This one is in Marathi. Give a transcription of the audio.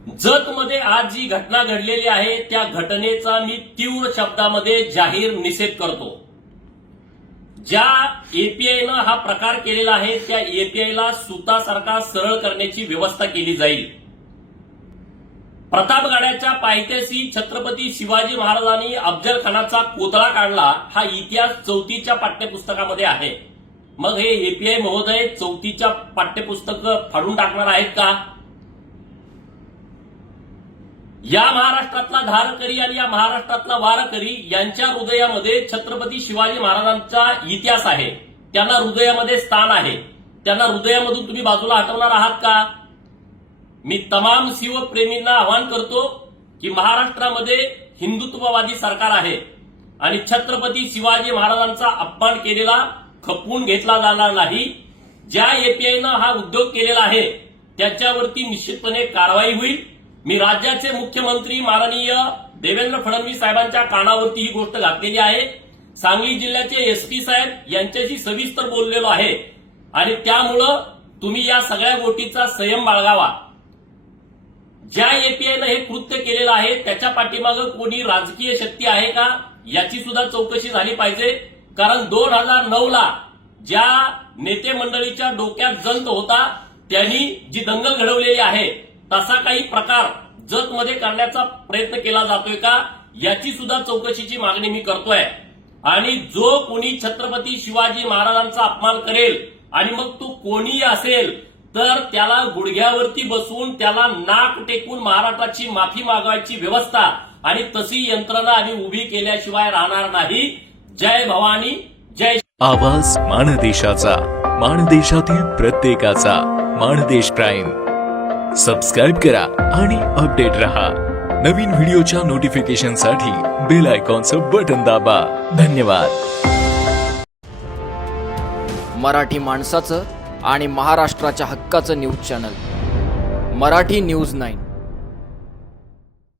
जतमध्ये आज जी घटना घडलेली आहे त्या घटनेचा मी तीव्र शब्दामध्ये जाहीर निषेध करतो। ज्या एपीआयनं हा प्रकार केलेला आहे त्या एपीआयला सुतासारखा सरळ करण्याची व्यवस्था केली जाईल। प्रतापगडाच्या पायथ्याशी छत्रपती शिवाजी महाराजांनी अफजल खानाचा कोतळा काढला हा इतिहास 4थीच्या पाठ्यपुस्तकामध्ये आहे। मग हे एपीआय महोदय 4थीच्या पाठ्यपुस्तक फाडून टाकणार आहेत का? या महाराष्ट्रातला धारकरी आणि या महाराष्ट्रातला वारकरी यांच्या हृदयामध्ये छत्रपती शिवाजी महाराजांचा इतिहास आहे। त्यांना हृदयामध्ये स्थान आहे। त्यांना हृदयामधून तुम्ही बाजूला हटवणार आहात का? मी तमाम शिवप्रेमींना आवाहन करतो की महाराष्ट्रामध्ये हिंदुत्ववादी सरकार आहे आणि छत्रपती शिवाजी महाराजांचा अपमान केलेला खपवून घेतला जाणार नाही। ज्या एपीआयनं हा उद्योग केलेला आहे त्याच्यावरती निश्चितपणे कारवाई होईल। मी राज्याचे मुख्यमंत्री माननीय देवेंद्र फडणवीस साहेबांच्या कानावरती ही गोष्ट घातलेली आहे। सांगली जिल्ह्याचे एसपी साहेब यांच्याशी सविस्तर बोललेलो आहे आणि त्यामुळं तुम्ही या सगळ्या गोष्टीचा संयम बाळगावा। ज्या एपीआयनं हे कृत्य केलेलं आहे त्याच्या पाठीमागे कोणी राजकीय शक्ती आहे का याची सुद्धा चौकशी झाली पाहिजे। कारण 2009ला ज्या नेते मंडळीच्या डोक्यात जंत होता त्यांनी जी दंगल घडवलेली आहे तसा काही प्रकार जतमध्ये करण्याचा प्रयत्न केला जातोय का याची सुद्धा चौकशीची मागणी मी करतोय। आणि जो कोणी छत्रपती शिवाजी महाराजांचा अपमान करेल आणि मग तो कोणी असेल तर त्याला गुडघ्यावरती बसवून त्याला नाक टेकून महाराष्ट्राची माफी मागवायची व्यवस्था आणि तशी यंत्रणा आम्ही उभी केल्याशिवाय राहणार नाही। जय भवानी जय। आवाज माणदेशाचा, माणदेशातील प्रत्येकाचा। माणदेश प्राईम सबस्क्राइब करा आणि अपडेट रहा। नवीन व्हिडिओच्या नोटिफिकेशनसाठी बेल आयकॉनचं बटन दाबा। धन्यवाद। मराठी माणसाचं आणि महाराष्ट्राच्या हक्काचं न्यूज चॅनल मराठी न्यूज 9।